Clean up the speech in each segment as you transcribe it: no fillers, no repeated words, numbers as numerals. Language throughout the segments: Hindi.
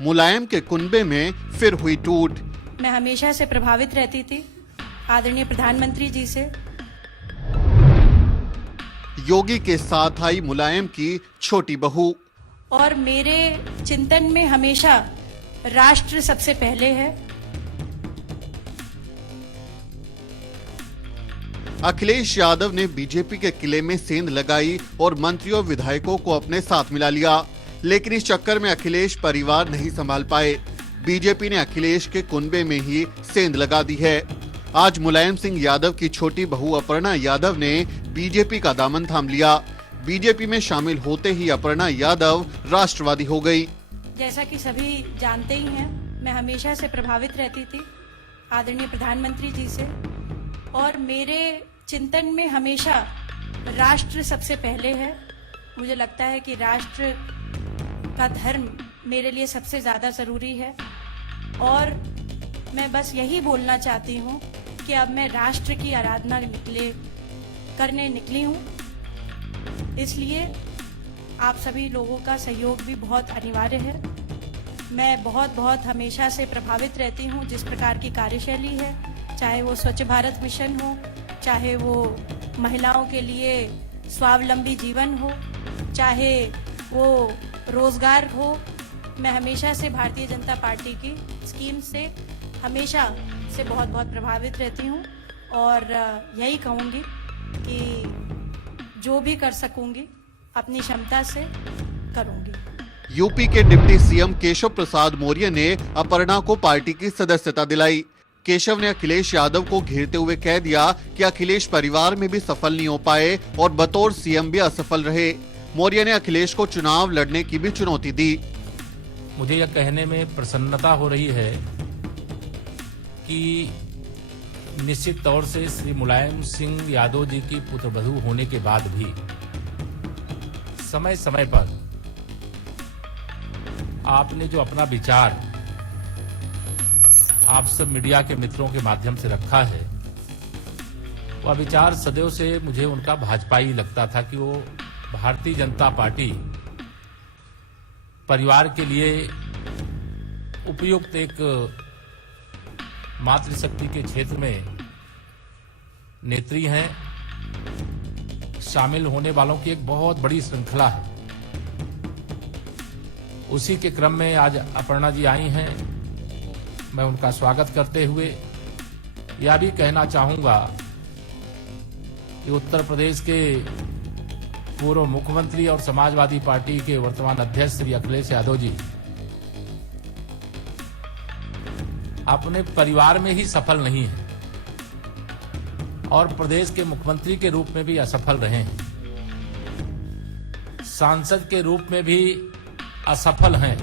मुलायम के कुनबे में फिर हुई टूट। मैं हमेशा से प्रभावित रहती थी आदरणीय प्रधानमंत्री जी से। योगी के साथ आई मुलायम की छोटी बहू। और मेरे चिंतन में हमेशा राष्ट्र सबसे पहले है। अखिलेश यादव ने बीजेपी के किले में सेंध लगाई और मंत्रियों और विधायकों को अपने साथ मिला लिया, लेकिन इस चक्कर में अखिलेश परिवार नहीं संभाल पाए। बीजेपी ने अखिलेश के कुनबे में ही सेंध लगा दी है। आज मुलायम सिंह यादव की छोटी बहू अपर्णा यादव ने बीजेपी का दामन थाम लिया। बीजेपी में शामिल होते ही अपर्णा यादव राष्ट्रवादी हो गई। जैसा कि सभी जानते ही हैं, मैं हमेशा से प्रभावित रहती थी आदरणीय प्रधानमंत्री जी से। और मेरे चिंतन में हमेशा राष्ट्र सबसे पहले है। मुझे लगता है कि राष्ट्र का धर्म मेरे लिए सबसे ज्यादा जरूरी है। और मैं बस यही बोलना चाहती हूँ कि अब मैं राष्ट्र की आराधना करने निकली हूँ। इसलिए आप सभी लोगों का सहयोग भी बहुत अनिवार्य है। मैं बहुत हमेशा से प्रभावित रहती हूँ जिस प्रकार की कार्यशैली है, चाहे वो स्वच्छ भारत मिशन हो, चाहे वो महिलाओं के लिए स्वावलंबी जीवन हो, चाहे वो रोजगार हो। मैं हमेशा से भारतीय जनता पार्टी की स्कीम से हमेशा से बहुत प्रभावित रहती हूँ और यही कहूँगी कि जो भी कर सकूंगी अपनी क्षमता से करूंगी। यूपी के डिप्टी सीएम केशव प्रसाद मौर्य ने अपर्णा को पार्टी की सदस्यता दिलाई। केशव ने अखिलेश यादव को घेरते हुए कह दिया कि अखिलेश परिवार में भी सफल नहीं हो पाए और बतौर सीएम भी असफल रहे। मौर्य ने अखिलेश को चुनाव लड़ने की भी चुनौती दी। मुझे यह कहने में प्रसन्नता हो रही है कि निश्चित तौर से श्री मुलायम सिंह यादव जी की पुत्रवधू होने के बाद भी समय समय पर आपने जो अपना विचार आप सब मीडिया के मित्रों के माध्यम से रखा है, वह विचार सदैव से मुझे उनका भाजपा ही लगता था कि वो भारतीय जनता पार्टी परिवार के लिए उपयुक्त एक मातृशक्ति के क्षेत्र में नेत्री हैं। शामिल होने वालों की एक बहुत बड़ी श्रृंखला है। उसी के क्रम में आज अपर्णा जी आई हैं। मैं उनका स्वागत करते हुए यह भी कहना चाहूंगा कि उत्तर प्रदेश के पूर्व मुख्यमंत्री और समाजवादी पार्टी के वर्तमान अध्यक्ष श्री अखिलेश यादव जी अपने परिवार में ही सफल नहीं है और प्रदेश के मुख्यमंत्री के रूप में भी असफल रहे हैं, सांसद के रूप में भी असफल हैं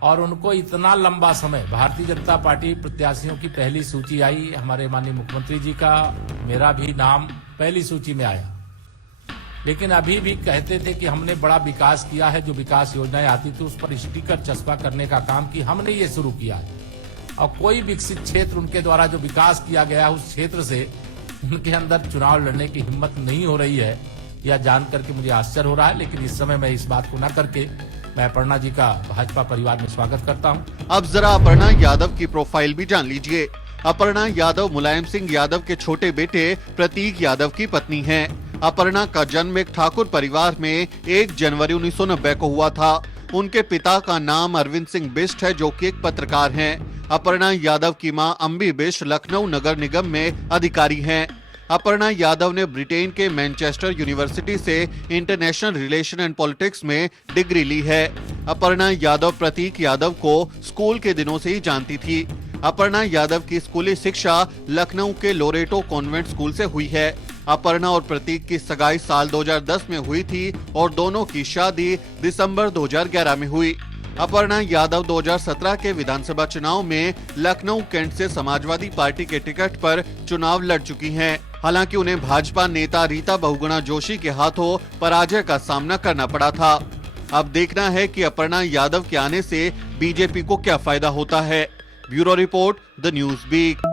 और उनको इतना लंबा समय भारतीय जनता पार्टी प्रत्याशियों की पहली सूची आई, हमारे माननीय मुख्यमंत्री जी का मेरा भी नाम पहली सूची में आया, लेकिन अभी भी कहते थे कि हमने बड़ा विकास किया है। जो विकास योजनाएं आती थी उस पर स्टिकर चस्पा करने का काम की हमने ये शुरू किया है और कोई विकसित क्षेत्र उनके द्वारा जो विकास किया गया उस क्षेत्र से उनके अंदर चुनाव लड़ने की हिम्मत नहीं हो रही है। यह जान करके मुझे आश्चर्य हो रहा है, लेकिन इस समय मैं इस बात को न करके मैं अपर्णा जी का भाजपा परिवार में स्वागत करता हूं। अब जरा अपर्णा यादव की प्रोफाइल भी जान लीजिए। अपर्णा यादव मुलायम सिंह यादव के छोटे बेटे प्रतीक यादव की पत्नी हैं। अपर्णा का जन्म एक ठाकुर परिवार में 1 जनवरी 1990 को हुआ था। उनके पिता का नाम अरविंद सिंह बिष्ट है, जो कि एक पत्रकार हैं। अपर्णा यादव की मां अंबी बिष्ट लखनऊ नगर निगम में अधिकारी हैं। अपर्णा यादव ने ब्रिटेन के मैनचेस्टर यूनिवर्सिटी से इंटरनेशनल रिलेशन एंड पॉलिटिक्स में डिग्री ली है। अपर्णा यादव प्रतीक यादव को स्कूल के दिनों से ही जानती थी। अपर्णा यादव की स्कूली शिक्षा लखनऊ के लोरेटो कॉन्वेंट स्कूल से हुई है। अपर्णा और प्रतीक की सगाई साल 2010 में हुई थी और दोनों की शादी दिसंबर 2011 में हुई। अपर्णा यादव 2017 के विधानसभा चुनाव में लखनऊ कैंट से समाजवादी पार्टी के टिकट पर चुनाव लड़ चुकी हैं। हालांकि उन्हें भाजपा नेता रीता बहुगुणा जोशी के हाथों पराजय का सामना करना पड़ा था। अब देखना है कि अपर्णा यादव के आने से बीजेपी को क्या फायदा होता है। Bureau report, the news beat.